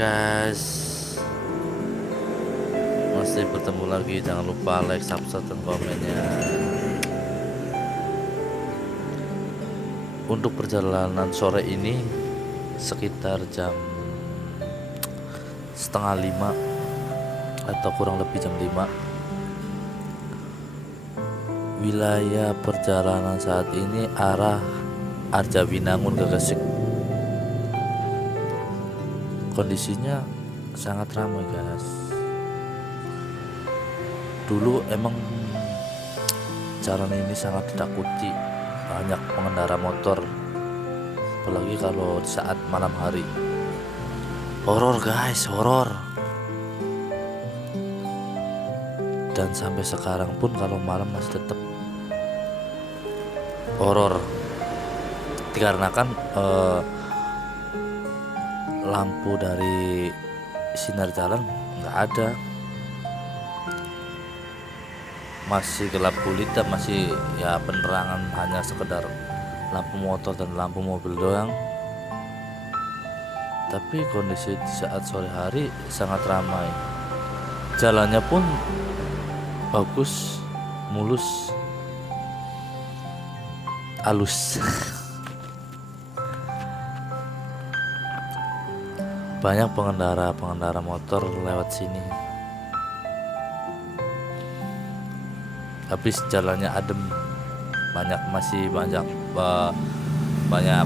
guys, masih bertemu lagi. Jangan lupa like, subscribe, dan komennya. Untuk perjalanan sore ini sekitar jam setengah 5 atau kurang lebih jam 5. Wilayah perjalanan saat ini arah Arjawinangun Gegesik. Kondisinya sangat ramai guys. Dulu emang jalan ini sangat ditakuti, banyak pengendara motor, apalagi kalau di saat malam hari. Horor guys, horor. Dan sampai sekarang pun kalau malam masih tetap horor, dikarenakan lampu dari sinar jalan nggak ada, masih gelap gulita, masih ya penerangan hanya sekedar lampu motor dan lampu mobil doang. Tapi kondisi di saat sore hari sangat ramai, jalannya pun bagus, mulus, halus. Banyak pengendara motor lewat sini. Habis jalannya adem, masih banyak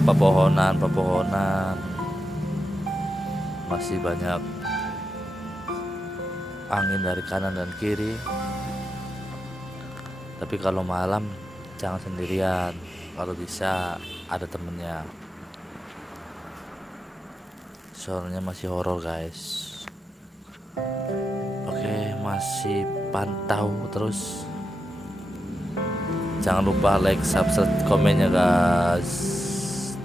pepohonan, masih banyak angin dari kanan dan kiri. Tapi kalau malam jangan sendirian, kalau bisa ada temennya. Soalnya masih horor guys. Oke, masih pantau terus. Jangan lupa like, subscribe, komennya guys.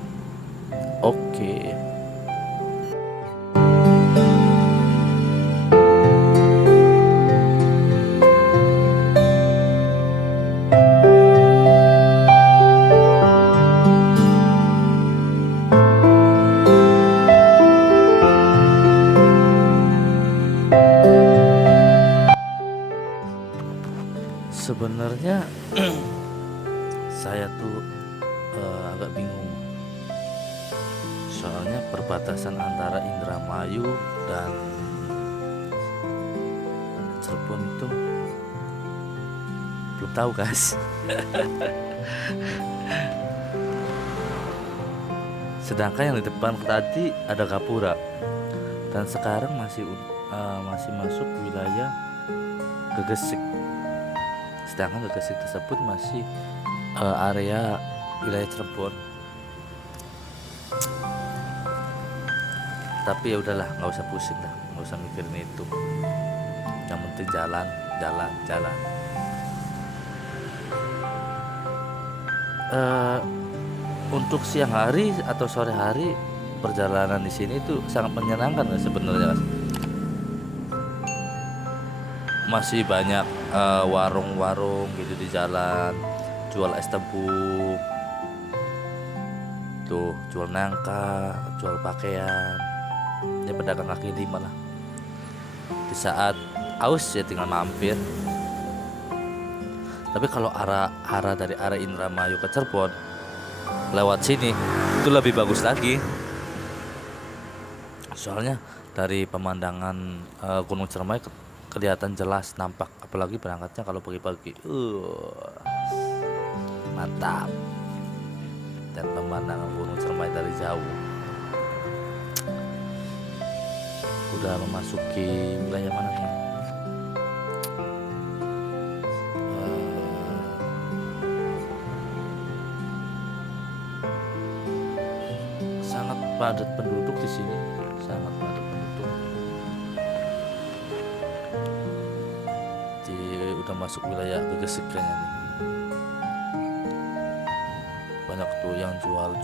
Oke. Sebenarnya saya tuh agak bingung, soalnya perbatasan antara Indramayu dan Cirebon itu belum tahu guys. Sedangkan yang di depan tadi ada Gapura, dan sekarang masih masuk wilayah Gegesik. Sedangkan Gegesik tersebut masih area wilayah Cirebon. Tapi ya udahlah, nggak usah pusing dah, nggak usah mikirin itu. Yang penting jalan. Untuk siang hari atau sore hari perjalanan di sini itu sangat menyenangkan sebenarnya. Masih banyak warung-warung gitu di jalan, jual es tebu, tuh jual nangka, jual pakaian, ya pedagang kaki lima lah. Di saat aus ya tinggal mampir. Tapi kalau arah dari arah Indramayu ke Cirebon lewat sini itu lebih bagus lagi. Soalnya dari pemandangan Gunung Ciremai kelihatan jelas, nampak, apalagi berangkatnya kalau pagi-pagi. Mantap. Dan pemandangan Gunung Ciremai dari jauh. Udah memasuki wilayah mana nih? Sangat padat penduduk di sini, sangat padat penduduk. Udah masuk wilayah Gegesik kayaknya nih. Banyak tuh yang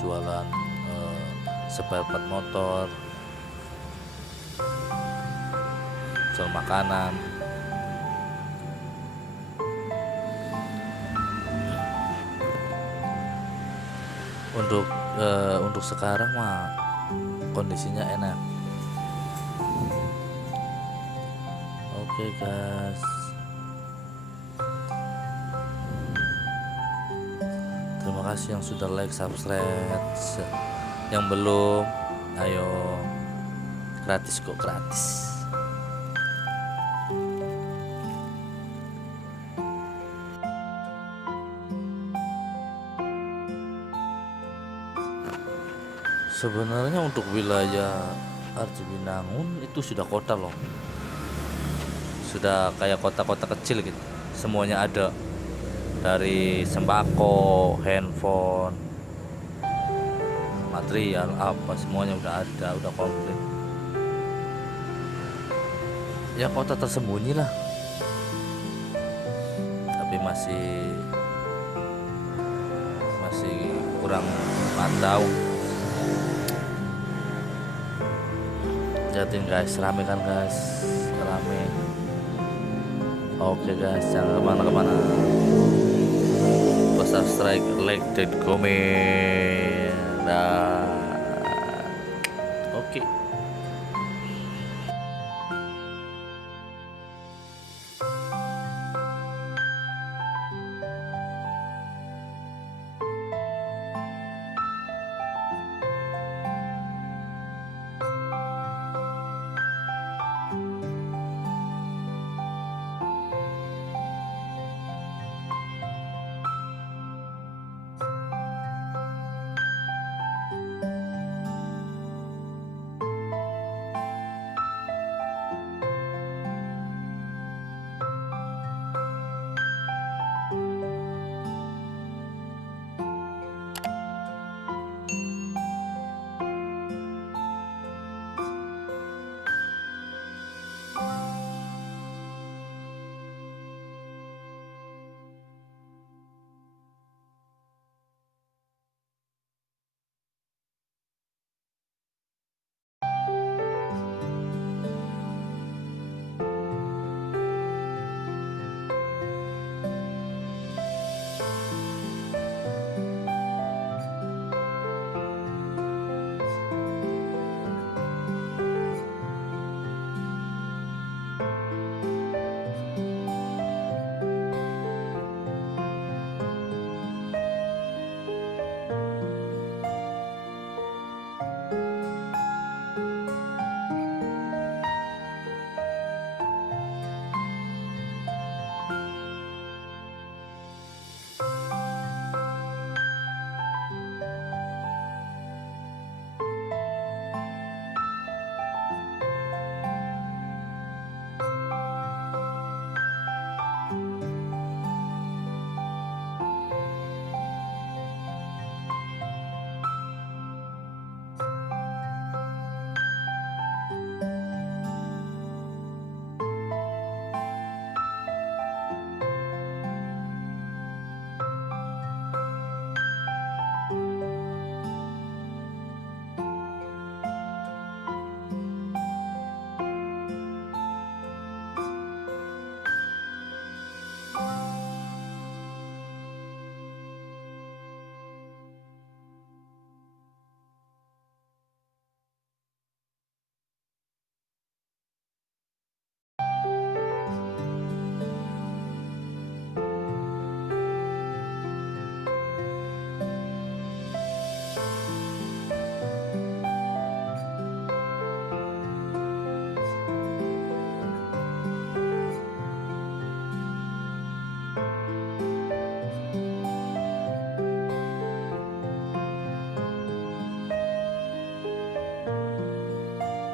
jualan spare part motor, jual makanan. Untuk sekarang mah kondisinya enak, Oke guys, terima kasih yang sudah like, subscribe. Yang belum, ayo, gratis kok, gratis. Sebenarnya untuk wilayah Arjubinangun itu sudah kota loh, sudah kayak kota-kota kecil gitu, semuanya ada, dari sembako, handphone, material apa semuanya udah ada, udah komplit. Ya kota tersembunyi lah, tapi masih kurang pantau. Lihatin guys, rame kan guys, rame. Oke guys, jangan kemana-kemana. Subscribe, like, dan komen. Dah.